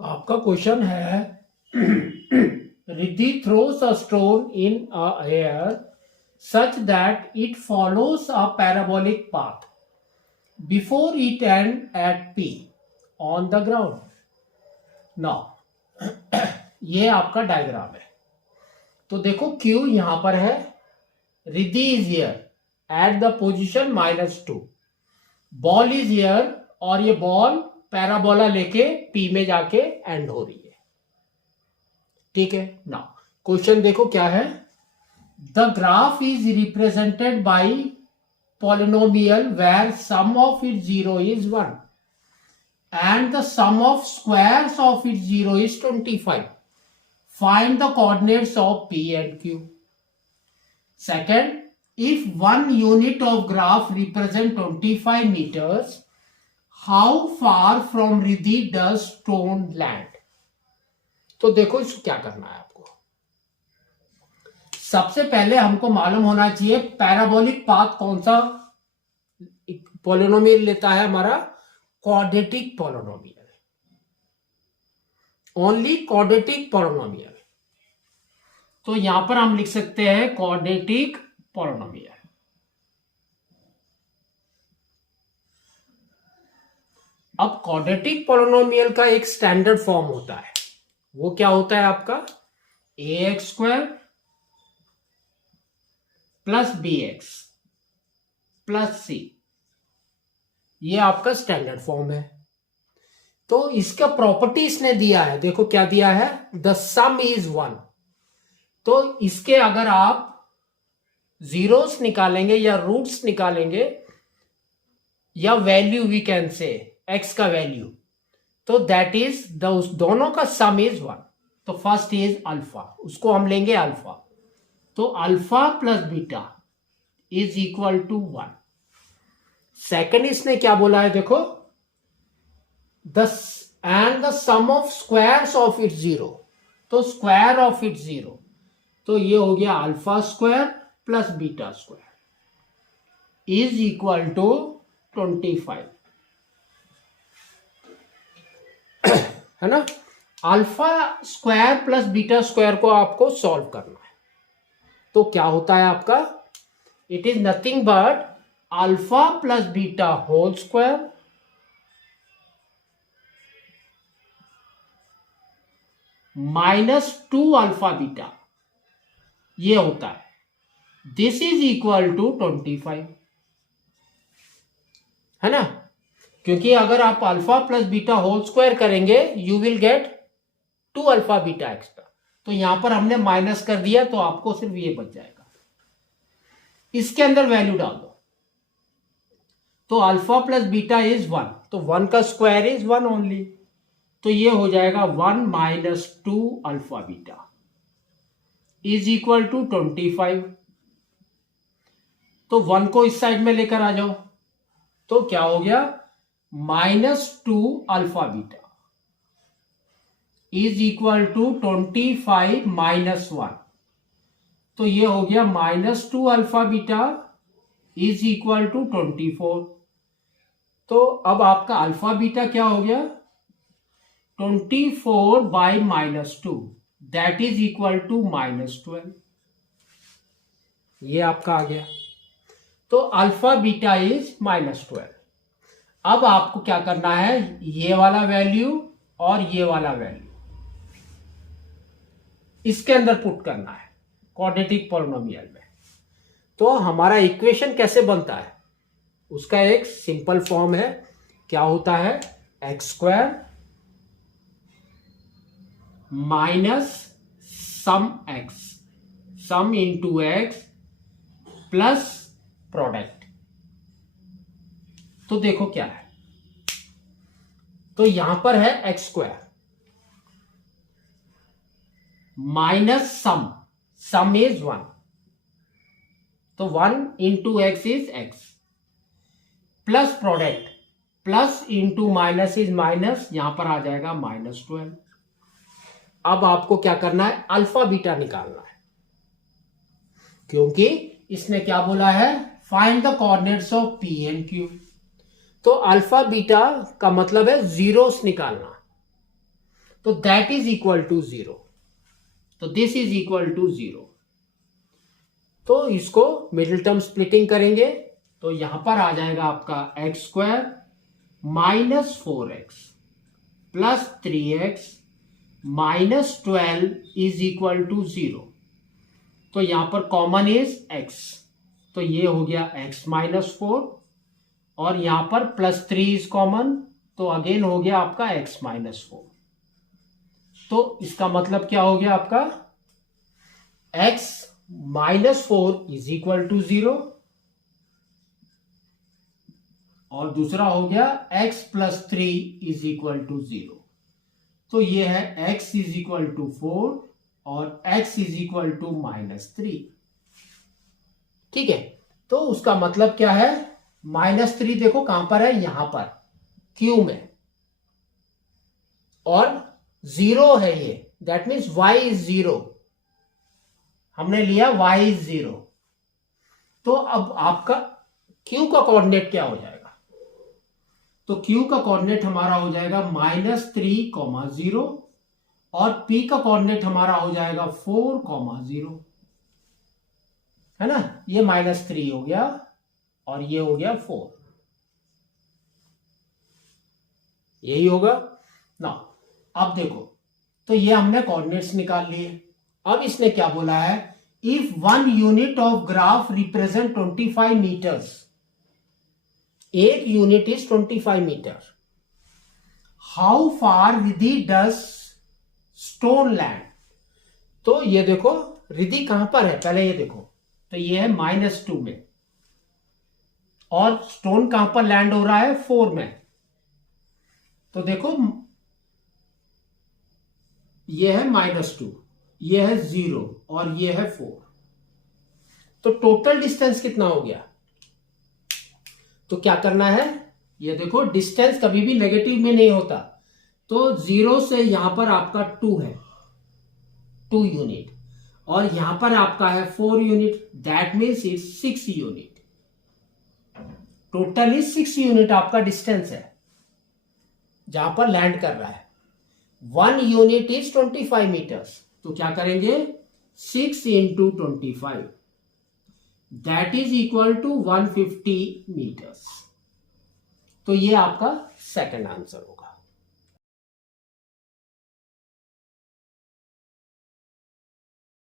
आपका क्वेश्चन है Riddhi throws a stone in a air such that it follows a parabolic path before it ends at P on the ground. Now ये आपका diagram है। तो देखो Q यहां पर है, Riddhi is here at the position -2, ball is here और ये बॉल पैराबोला लेके P में जाके एंड हो रही है। ठीक है। नाउ क्वेश्चन देखो क्या है। The graph is represented by polynomial where sum of its zero is 1 and the sum of squares of its zero is 25. Find the coordinates of P and Q. Second, if one unit of graph represent 25 meters, how far from Riddhi does stone land? तो देखो इसको क्या करना है आपको। सबसे पहले हमको मालूम होना चाहिए पैराबोलिक पाथ कौन सा पॉलिनोमियल लेता है हमारा, quadratic polynomial, only quadratic polynomial. तो यहां पर हम लिख सकते हैं क्वाड्रेटिक पॉलिनोमियल। अब क्वाड्रेटिक पॉलिनोमियल का एक स्टैंडर्ड फॉर्म होता है, वो क्या होता है आपका ax² plus bx plus c, ये आपका स्टैंडर्ड फॉर्म है। तो इसका प्रॉपर्टी इसने दिया है, देखो क्या दिया है, द सम इज 1। तो इसके अगर आप जीरोस निकालेंगे या रूट्स निकालेंगे या value we can say x का वैल्यू, तो दैट इज दोनों का सम इज 1। तो फर्स्ट इज अल्फा, उसको हम लेंगे अल्फा। तो alpha plus beta is equal to 1। Second इसने क्या बोला है देखो, and the sum of squares of it 0। तो स्क्वायर ऑफ इट 0, तो ये हो गया alpha square plus beta square is equal to 25, है ना। Alpha square plus beta square को आपको सॉल्व करना है। तो क्या होता है आपका, it is nothing but alpha plus beta whole square -2 alpha beta, ये होता है। दिस इज इक्वल टू 25, है ना। क्योंकि अगर आप alpha plus beta whole square करेंगे you will get 2 alpha beta extra. तो यहां पर हमने माइनस कर दिया, तो आपको सिर्फ ये बच जाएगा। इसके अंदर वैल्यू डाल दो, तो अल्फा प्लस बीटा इज 1, तो 1 का स्क्वायर इज 1 ओनली। तो ये हो जाएगा 1 - 2 alpha beta is equal to 25। तो 1 को इस साइड में लेकर आ जाओ, तो क्या हो गया, -2 alpha beta is equal to 25 - 1। तो ये हो गया -2 alpha beta is equal to 24। तो अब आपका अल्फा बीटा क्या हो गया, 24 by -2, that is equal to -12। ये आपका आ गया। तो अल्फा बीटा इज -12। अब आपको क्या करना है, ये वाला वैल्यू और ये वाला वैल्यू इसके अंदर पुट करना है क्वाड्रेटिक पॉलिनोमियल में। तो हमारा इक्वेशन कैसे बनता है, उसका एक सिंपल फॉर्म है। क्या होता है, x² minus sum into x plus product. तो देखो क्या है, तो यहां पर है x² माइनस सम इज 1, तो 1 into x is x plus product, plus into minus is minus, यहां पर आ जाएगा -12। अब आपको क्या करना है, अल्फा बीटा निकालना है, क्योंकि इसने क्या बोला है, find the coordinates of P and Q। तो अल्फा बीटा का मतलब है जीरोस निकालना। तो दैट इज इक्वल टू 0, तो दिस इज इक्वल टू 0। तो इसको मिडिल टर्म स्प्लिटिंग करेंगे तो यहां पर आ जाएगा आपका एक्स स्क्वायर माइनस 4x प्लस 3x minus 12 is equal to 0। तो यहां पर कॉमन इज x, तो ये हो गया x माइनस 4 और यहां पर प्लस 3 इज कॉमन, तो अगेन हो गया आपका x माइनस 4। तो इसका मतलब क्या हो गया आपका x minus 4 is equal to 0 और दूसरा हो गया x plus 3 is equal to 0। तो ये है x इज इक्वल टू 4 और x is equal to minus 3। ठीक है, तो उसका मतलब क्या है, माइनस 3 देखो कहां पर है, यहां पर Q में, और 0 है ये, दैट मीन्स y इज 0, हमने लिया y इज 0। तो अब आपका Q का कोऑर्डिनेट क्या हो जाएगा, तो Q का कोऑर्डिनेट हमारा हो जाएगा -3, 0 और P का कोऑर्डिनेट हमारा हो जाएगा 4, 0, है ना। ये -3 हो गया और ये हो गया 4, यही होगा ना। अब देखो, तो ये हमने कोऑर्डिनेट्स निकाल लिए। अब इसने क्या बोला है, if 1 unit of graph represent 25 metres, एक unit is 25 metre, how far Riddhi does stone land. तो ये देखो रिधि कहां पर है, पहले ये देखो, तो ये है -2 में, और स्टोन कहां पर लैंड हो रहा है, 4 में। तो देखो ये है -2, ये है 0 और ये है 4, तो टोटल डिस्टेंस कितना हो गया। तो क्या करना है, ये देखो डिस्टेंस कभी भी नेगेटिव में नहीं होता, तो 0 से यहां पर आपका 2 है, 2 यूनिट, और यहां पर आपका है 4 unit, that means it's 6 unit. Total is 6 unit आपका डिस्टेंस है जहां पर लैंड कर रहा है। 1 यूनिट इज 25 मीटर्स, तो क्या करेंगे 6 into 25, that is equal to 150 metres. तो ये आपका सेकंड आंसर होगा।